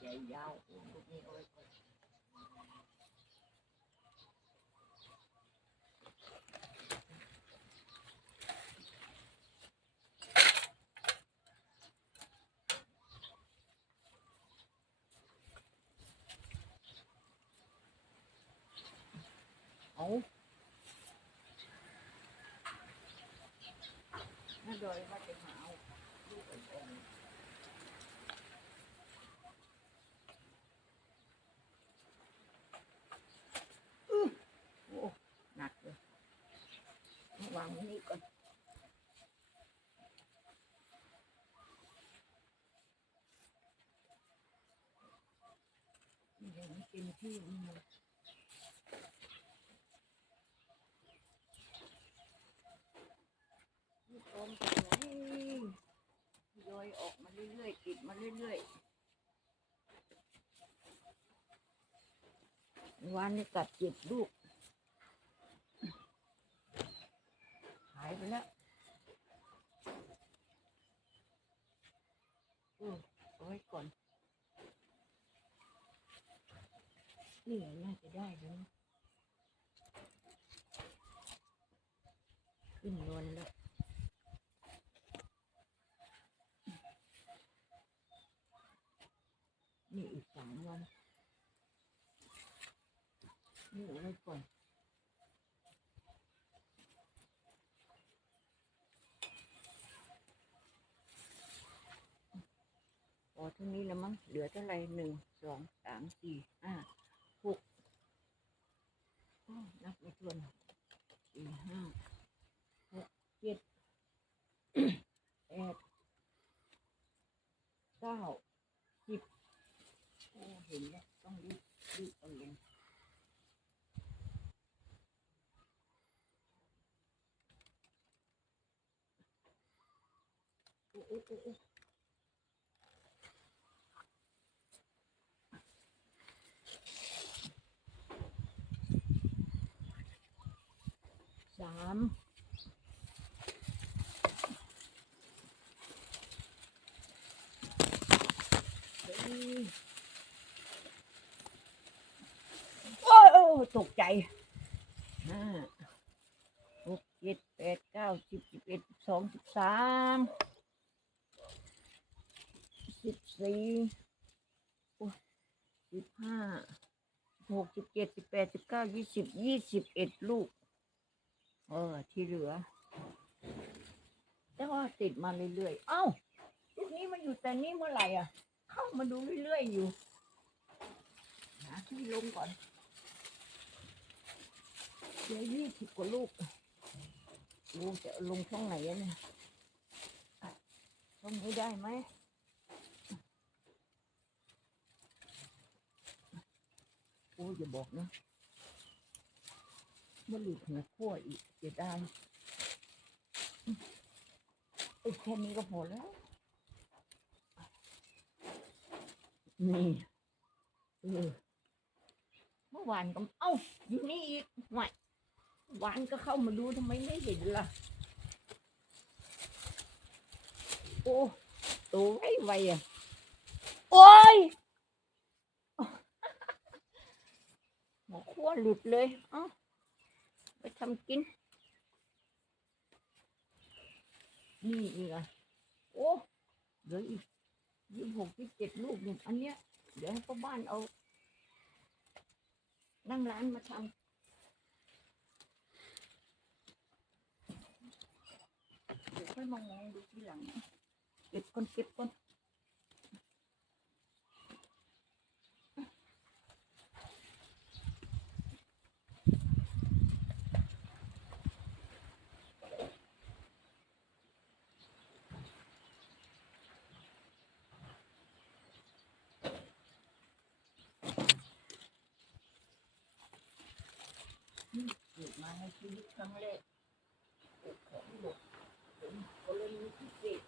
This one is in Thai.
ใหญ่ยาวโอ้ลูกนี้เอาไว้ก่อนเอาน่าโดยว่าจะหาเอาลูกอ่อนๆอื้อโอ้หนักเลยเอา วางนี่ก่อนเดี๋ยวมันเต็มที่มันหมดลูกอมจากไหนโยอยออกมาเรื่อยๆติดมาเรื่อยๆวันนี้กัดเจ็บลูก หายไปแล้วอือเอาไว้ก่อน นี่น่าจะได้แล้วนะขึ้นนวลแล้วนี่อีกสามวันนี่เอาไว้ก่อนพอเท่านี้แล้วมั้งเหลือเท่าไหรหนึ่งสองสามสี่ห้า หกนับไม่ถ้วนสี่ห้าหกเจ็ดแปดเก้าสิบโอ้เห็นแล้วต้องรีบรีบเอาลงโอ้โอ้โอ้ สามสี่โอ้โอ้ตกใจห้าหกเจ็ดแปดเก้าสิบสิบเอ็ดสิบสองสิบสามสิบสี่สิบห้าหกสิบเจ็ดสิบแปดสิบเก้ายี่สิบยี่สิบเอ็ดลูก ออ ที่เหลือ แต่ว่าติดมาเรื่อยๆ เอ้า ลูกนี้มันอยู่แต่นี่เมื่อไหร่อะ เข้ามาดูเรื่อยๆอยู่ หาที่ลงก่อนเดี๋ยวยี่สิบกว่าลูกลูกจะลงช่องไหนเนี่ยช่องนี้ได้ไหมโอ้ยอย่าบอกนะ มันหลุดหัวขั้วอีกจะได้ไอ้แค่นี้ก็พอแล้ว นี่เออเมื่อวานก็ เอ้า อยู่นี่อีกหววานก็เข้ามาดูทำไมไม่เห็นล่ะ โอ้ตัวไวไวอะ โอ้ยหมอขั้วหลุดเลย เอ้า ไปทำกิน นี่อีกอะโอ้เหลืออีกยี่หกยี่เจ็ดลูกเนี่ยอันเนี้ย เดี๋ยวให้พ่อบ้านเอา นั่งร้านมาทำเดี๋ยวค่อยมองมองดูทีหลัง เก็บก่อนเก็บก่อน เกิดมาในชีวิตครั้งแรกเกิดของหลบผมก็เลยรู้พิเศษ